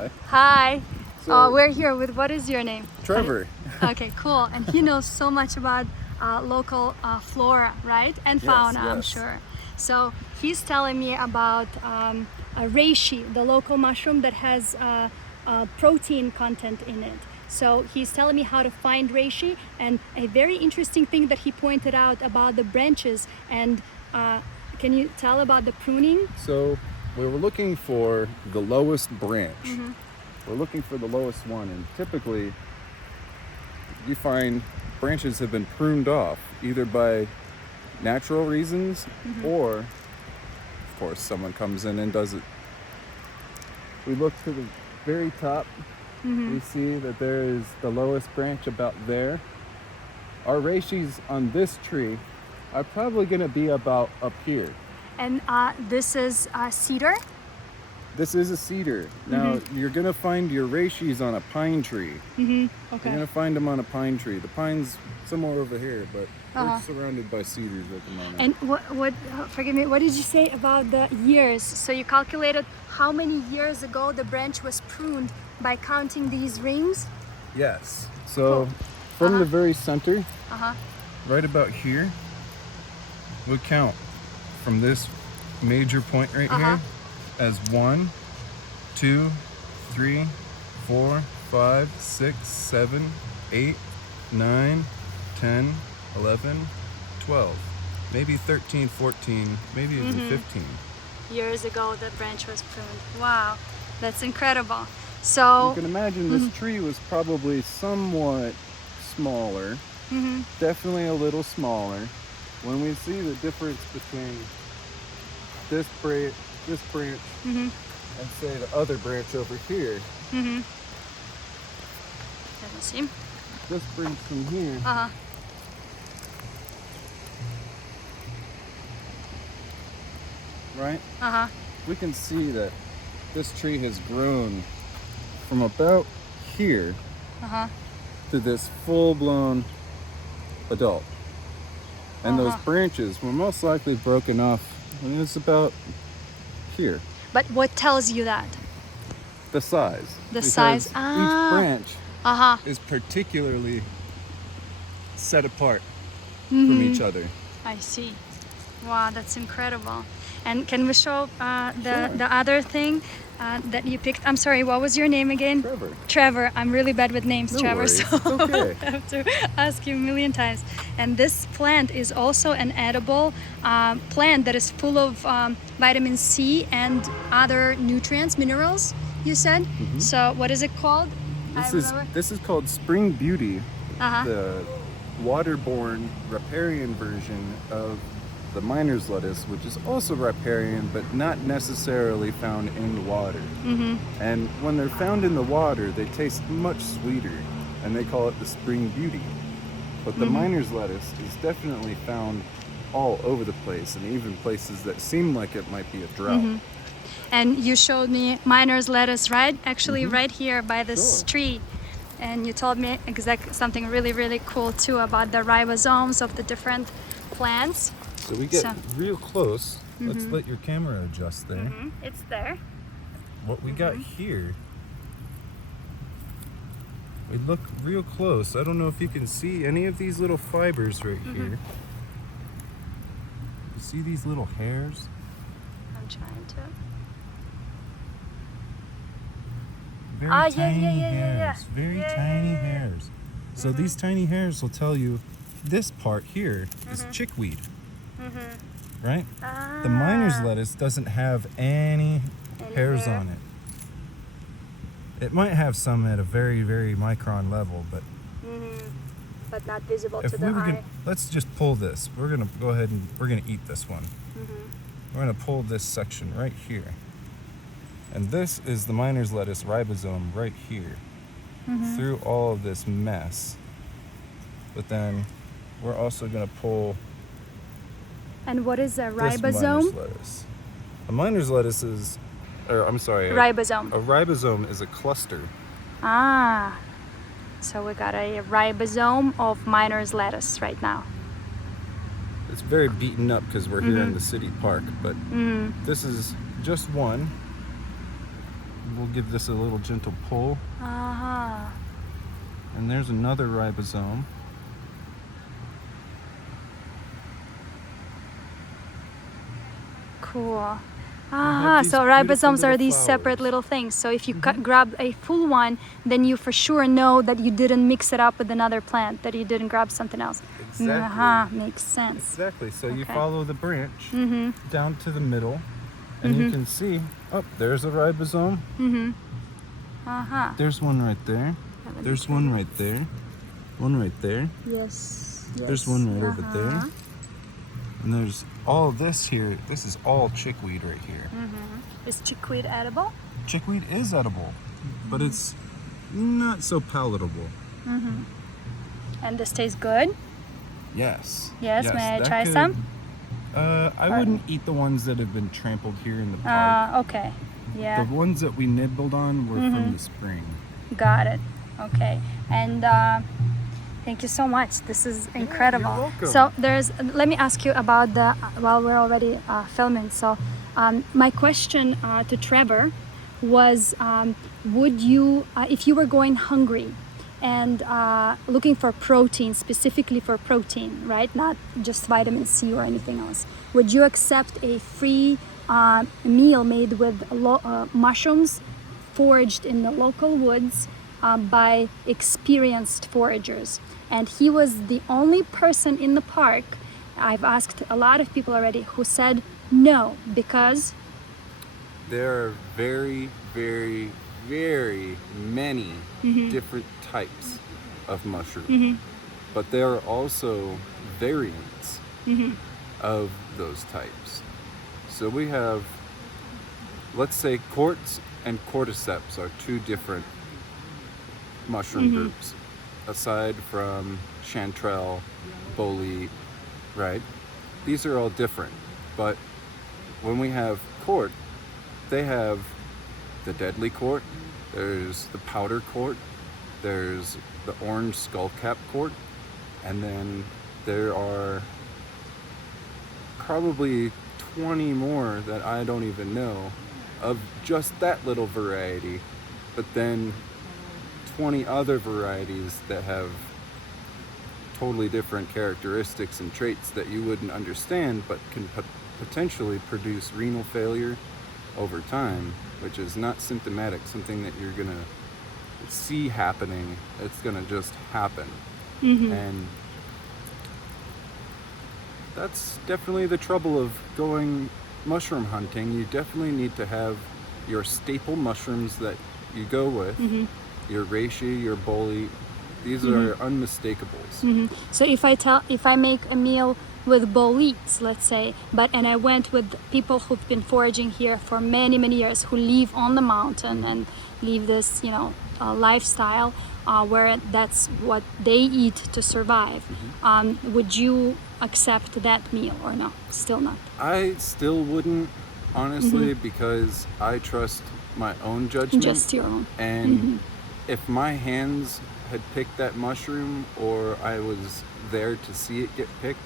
Hi. Hi. So- We're here with, what is your name? Trevor. Okay, cool. And he knows so much about local flora, right? And fauna, I'm yes. sure. So he's telling me about reishi, the local mushroom that has protein content in it. So he's telling me how to find reishi, and a very interesting thing that he pointed out about the branches. And can you tell about the pruning? So we were looking for the lowest branch. We're looking for the lowest one, and typically you find branches have been pruned off either by natural reasons or, of course, someone comes in and does it. We look to the very top. We see that there is the lowest branch about there. Our reishis on this tree are probably going to be about up here. And this is cedar. This is a cedar. Now, you're going to find your reishis on a pine tree. Okay. You're going to find them on a pine tree. The pine's somewhere over here, but we're surrounded by cedars at the moment. And what forgive me, what did you say about the years? So you calculated how many years ago the branch was pruned by counting these rings? Yes. So from the very center, right about here, we'll count from this major point right here as 1, 2, 3, 4, 5, 6, 7, 8, 9, 10, 11, 12, maybe 13, 14, maybe even 15. Years ago the branch was pruned. Wow, that's incredible. So You can imagine this tree was probably somewhat smaller, definitely a little smaller. When we see the difference between this branch and say the other branch over here, let me see. this branch from here, right? We can see that this tree has grown from about here to this full-blown adult. And those branches were most likely broken off when it's about here. But what tells you that? The size. The Because size. Each branch Uh-huh. is particularly set apart from each other. I see. Wow, that's incredible. And can we show the other thing that you picked? I'm sorry, what was your name again? Trevor. Trevor. I'm really bad with names, No Trevor, worries. so It's okay. I have to ask you a million times. And this plant is also an edible plant that is full of vitamin C and other nutrients, minerals, you said? So what is it called? This is called Spring Beauty, the waterborne riparian version of the miner's lettuce, which is also riparian, but not necessarily found in water. And when they're found in the water, they taste much sweeter, and they call it the Spring Beauty. But the miner's lettuce is definitely found all over the place, and even places that seem like it might be a drought. And you showed me miner's lettuce, right? Actually, right here by this tree. And you told me something really, really cool too about the ribosomes of the different plants. So we get real close. Let's let your camera adjust there. It's there. What we got here, we look real close. I don't know if you can see any of these little fibers right here. You see these little hairs? I'm trying to. Very tiny hairs. Very tiny hairs. So these tiny hairs will tell you this part here is chickweed. Right? The miner's lettuce doesn't have any hairs on it. It might have some at a very, very micron level, but not visible if to the we were eye. let's just pull this. We're gonna go ahead and we're gonna eat this one. We're gonna pull this section right here. And this is the miner's lettuce ribosome right here. Through all of this mess. But then we're also gonna pull And what is a this miner's ribosome? lettuce. A miner's lettuce is, or I'm sorry, Ribosome. a ribosome is a cluster. So we got a ribosome of miner's lettuce right now. It's very beaten up because we're here in the city park, but this is just one. we'll give this a little gentle pull. Uh-huh. And there's another ribosome. Cool. have these So beautiful ribosomes are little these separate flowers. little things. So if you grab a full one, then you for sure know that you didn't mix it up with another plant, that you didn't grab something else. Exactly. Makes sense. Exactly. So you Okay. follow the branch down to the middle, and you can see, oh, there's a ribosome. There's one right there. There's one right there. One right there. Yes. There's one right over there. And there's all this here. This is all chickweed right here. Is chickweed edible? Chickweed is edible, but it's not so palatable. And this tastes good? Yes. Yes, may I that try could- some? I wouldn't eat the ones that have been trampled here in the park. Okay. Yeah. The ones that we nibbled on were from the spring. Got it. Okay. And thank you so much. This is incredible. welcome. So let me ask you about while we're already filming. So my question to Trevor was, would you, if you were going hungry and looking for protein, specifically for protein, right? Not just vitamin C or anything else. Would you accept a free meal made with mushrooms foraged in the local woods by experienced foragers? And he was the only person in the park, I've asked a lot of people already, who said no, because There are very, very, very many different types of mushroom, but there are also variants of those types. So we have, let's say, quartz and cordyceps are two different mushroom groups, aside from chanterelle, bolete, right? These are all different, but when we have quart, they have the deadly quart, there's the powder quart, there's the orange skullcap quart, and then there are probably 20 more that I don't even know of just that little variety, but then 20 other varieties that have totally different characteristics and traits that you wouldn't understand, but can potentially produce renal failure over time, which is not symptomatic, something that you're gonna see happening. It's gonna just happen. And that's definitely the trouble of going mushroom hunting. You definitely need to have your staple mushrooms that you go with, your reishi, your bolete. These are unmistakable. so if I make a meal with boletes, let's say, and I went with people who've been foraging here for many, many years, who live on the mountain and live this, lifestyle where that's what they eat to survive. Would you accept that meal or no? Still not? I still wouldn't, honestly, because I trust my own judgment. Just your own. And if my hands had picked that mushroom, or I was there to see it get picked,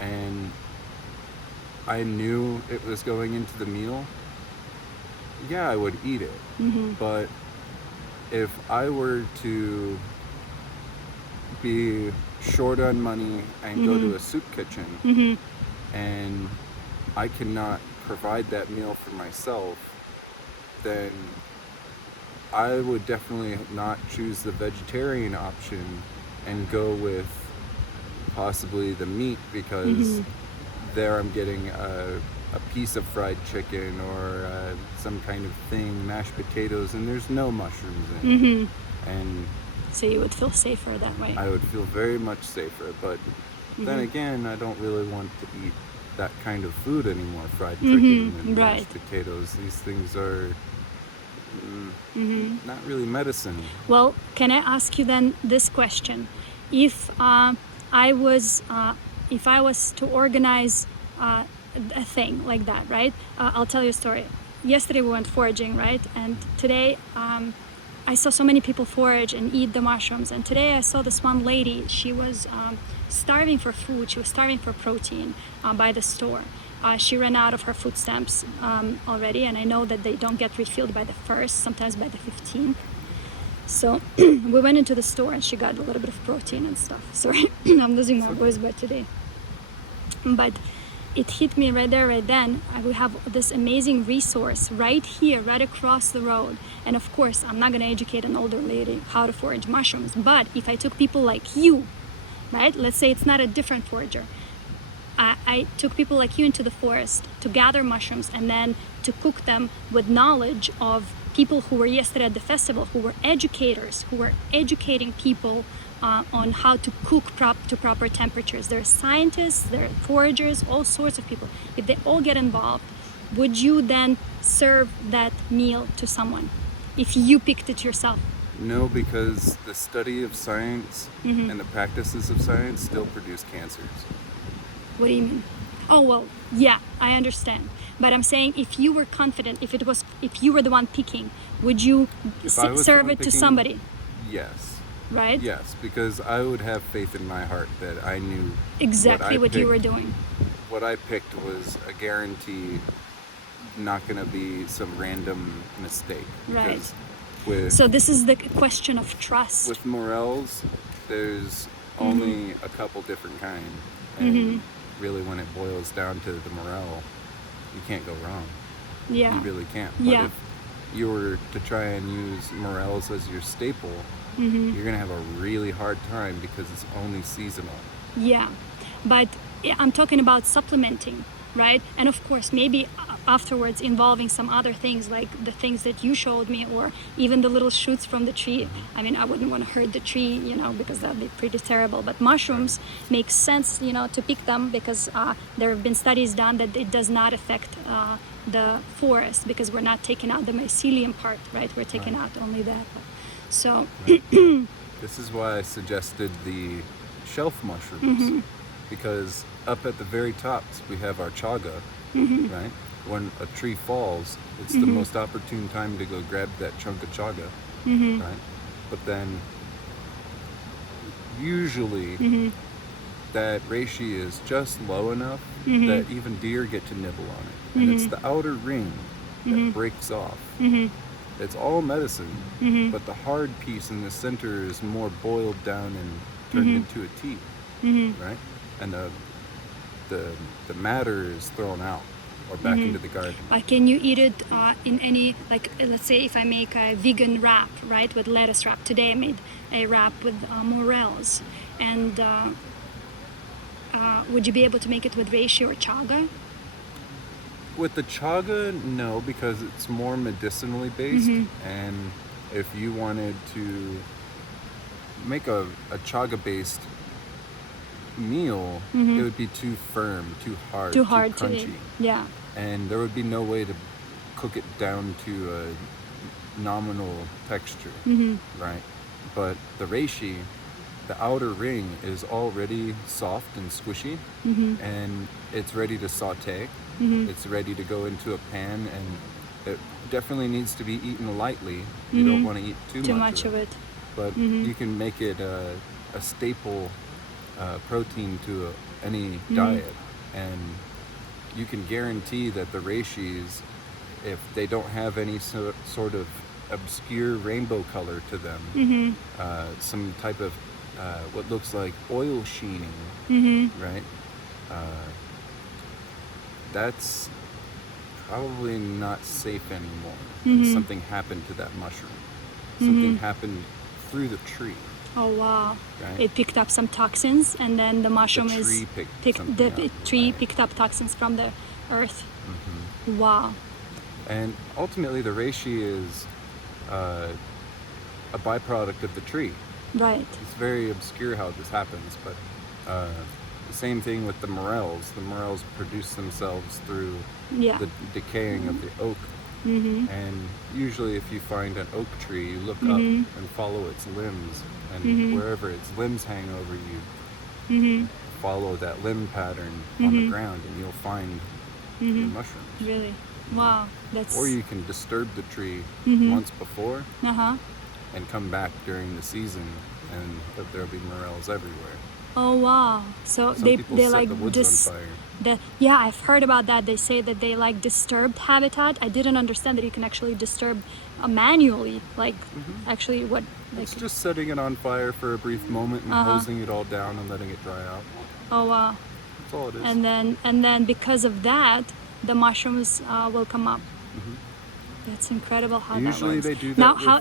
and I knew it was going into the meal, yeah, I would eat it. But if I were to be short on money and go to a soup kitchen and I cannot provide that meal for myself, then I would definitely not choose the vegetarian option and go with possibly the meat, because there I'm getting a piece of fried chicken or some kind of thing, mashed potatoes, and there's no mushrooms in it. And So you would feel safer that way? I would feel very much safer, but then again, I don't really want to eat that kind of food anymore, fried chicken and mashed potatoes. These things are not really medicine. Well, can I ask you then this question? If I was to organize a thing like that, right? I'll tell you a story. Yesterday we went foraging, right? And today I saw so many people forage and eat the mushrooms. And today I saw this one lady. She was starving for food. She was starving for protein by the store. she ran out of her food stamps already, and I know that they don't get refilled by the 1st, sometimes by the 15th. So we went into the store and she got a little bit of protein and stuff. Sorry, I'm losing my voice by today. But it hit me right there, right then. We have this amazing resource right here, right across the road. And of course, I'm not gonna educate an older lady how to forage mushrooms. But if I took people like you, right? Let's say it's not a different forager. I took people like you into the forest to gather mushrooms and then to cook them with knowledge of people who were yesterday at the festival, who were educators, who were educating people on how to cook to proper temperatures. There are scientists, there are foragers, all sorts of people. If they all get involved, would you then serve that meal to someone if you picked it yourself? No, because the study of science and the practices of science still produce cancers. What do you mean? Oh, well, yeah, I understand. But I'm saying if you were confident, if you were the one picking, would you serve it to somebody? Yes. Right? Yes, because I would have faith in my heart that I knew exactly what you were doing. What I picked was a guarantee, not going to be some random mistake. Right. So this is the question of trust. With Morels, there's only a couple different kinds. And really, when it boils down to the morel, you can't go wrong. Yeah. You really can't. But if you were to try and use morels as your staple, you're going to have a really hard time because it's only seasonal. Yeah. But I'm talking about supplementing, right? And of course, maybe afterwards involving some other things like the things that you showed me, or even the little shoots from the tree. I mean, I wouldn't want to hurt the tree, because that'd be pretty terrible. But mushrooms make sense, to pick them because there have been studies done that it does not affect the forest because we're not taking out the mycelium part, right? We're taking out only that. So this is why I suggested the shelf mushrooms, because up at the very tops we have our chaga, right? When a tree falls, it's the most opportune time to go grab that chunk of chaga, right? But then usually that reishi is just low enough that even deer get to nibble on it. And it's the outer ring that breaks off. It's all medicine, but the hard piece in the center is more boiled down and turned into a tea, right? And the matter is thrown out or back into the garden. Can you eat it in any, like, let's say if I make a vegan wrap, right, with lettuce wrap. Today I made a wrap with morels. And would you be able to make it with reishi or chaga? With the chaga, no, because it's more medicinally based. And if you wanted to make a chaga-based meal, it would be too firm, too hard too crunchy. To eat. Yeah. And there would be no way to cook it down to a nominal texture, right? But the reishi, the outer ring is already soft and squishy, and it's ready to saute. It's ready to go into a pan, and it definitely needs to be eaten lightly. You don't want to eat too much of it. But you can make it a staple protein to any diet, and you can guarantee that the reishis, if they don't have any sort of obscure rainbow color to them, some type of what looks like oil sheening, right? That's probably not safe anymore. Something happened to that mushroom. Something happened through the tree. Oh wow! Right? It picked up some toxins, and then the mushroom picked up toxins from the earth. Wow! And ultimately, the reishi is a byproduct of the tree. Right. It's very obscure how this happens, but the same thing with the morels. The morels produce themselves through the decaying of the oak. And usually, if you find an oak tree, you look up and follow its limbs. And wherever its limbs hang over you, follow that limb pattern on the ground, and you'll find your mushrooms. Really? Wow. That's. Or you can disturb the tree once before, and come back during the season, and there'll be morels everywhere. Oh wow! So Some they people they set like the woods on fire. yeah, I've heard about that. They say that they like disturbed habitat. I didn't understand that you can actually disturb manually, like actually what like. It's just setting it on fire for a brief moment and hosing it all down and letting it dry out. Oh wow! That's all it is. And then because of that, the mushrooms will come up. That's incredible how Usually that works. they do that Now, with, how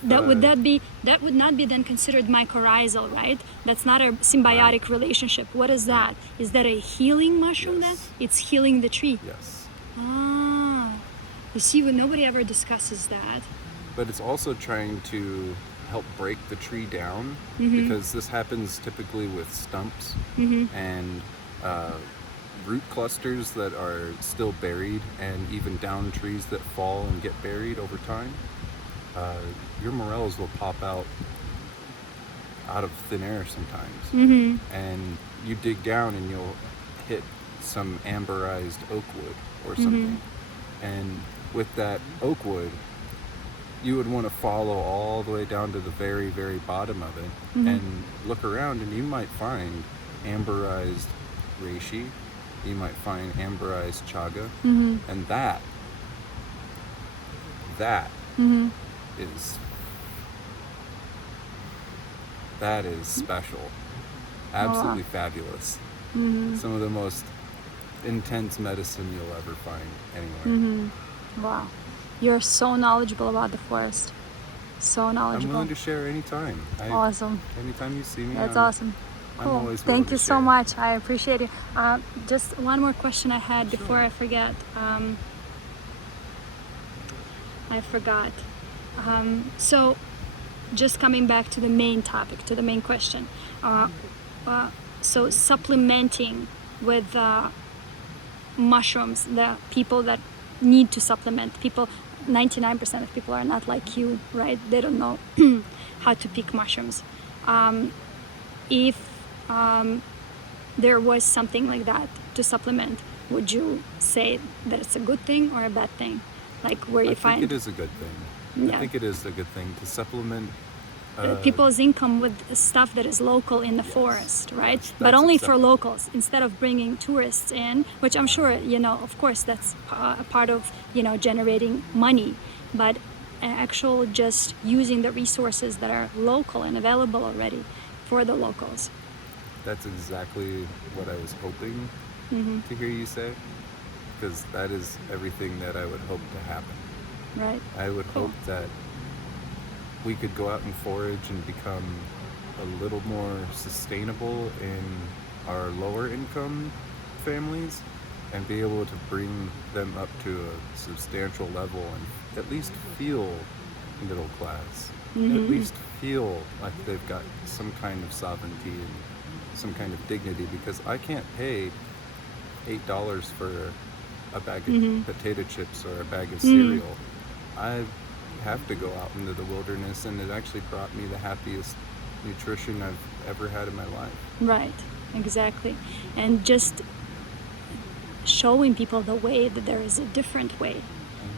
that would not be then considered mycorrhizal, right? That's not a symbiotic relationship. What is that? Is that a healing mushroom then? Yes. It's healing the tree. Yes. Ah, you see, nobody ever discusses that. But it's also trying to help break the tree down because this happens typically with stumps and root clusters that are still buried, and even down trees that fall and get buried over time. Your morels will pop out of thin air sometimes, and you dig down and you'll hit some amberized oak wood or something, and with that oak wood you would want to follow all the way down to the very, very bottom of it and look around, and you might find amberized reishi, you might find amberized chaga, and that is special, absolutely fabulous. Some of the most intense medicine you'll ever find anywhere. Wow, you're so knowledgeable about the forest. So knowledgeable. I'm willing to share anytime. Awesome. Anytime you see me. That's awesome. I'm Cool. always willing Thank to you so share. much. I appreciate it. Just one more question I had before I forget. I forgot. So, just coming back to the main topic, to the main question. So, supplementing with mushrooms, the people that need to supplement, 99% of people are not like you, right? They don't know how to pick mushrooms. If there was something like that to supplement, would you say that it's a good thing or a bad thing? Like where you I find think it is a good thing. Yeah. I think it is a good thing to supplement people's income with stuff that is local in the forest, right? But that's only for acceptable. locals, instead of bringing tourists in, which I'm sure, of course that's a part of, generating money, but actual just using the resources that are local and available already for the locals. That's exactly what I was hoping to hear you say, because that is everything that I would hope to happen. Right. I would hope that we could go out and forage and become a little more sustainable in our lower income families and be able to bring them up to a substantial level and at least feel middle class. At least feel like they've got some kind of sovereignty and some kind of dignity, because I can't pay $8 for a bag of potato chips or a bag of cereal. I have to go out into the wilderness, and it actually brought me the happiest nutrition I've ever had in my life. Right, exactly. And just showing people the way that there is a different way,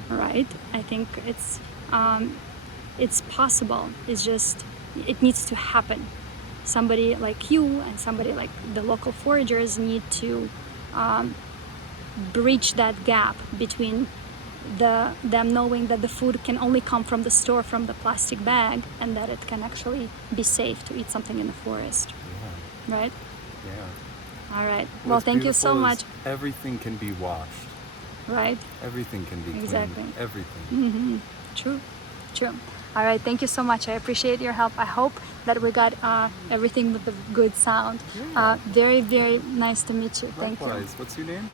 right? I think it's possible. It's just, it needs to happen. Somebody like you and somebody like the local foragers need to bridge that gap between them knowing that the food can only come from the store, from the plastic bag, and that it can actually be safe to eat something in the forest. Yeah. Right? Yeah. All right. What's Well, thank you so beautiful much. is everything can be washed. Right? Everything can be Exactly. cleaned. Everything. True. All right. Thank you so much. I appreciate your help. I hope that we got everything with a good sound. Yeah. Very, very nice to meet you. Thank you. Likewise. What's your name?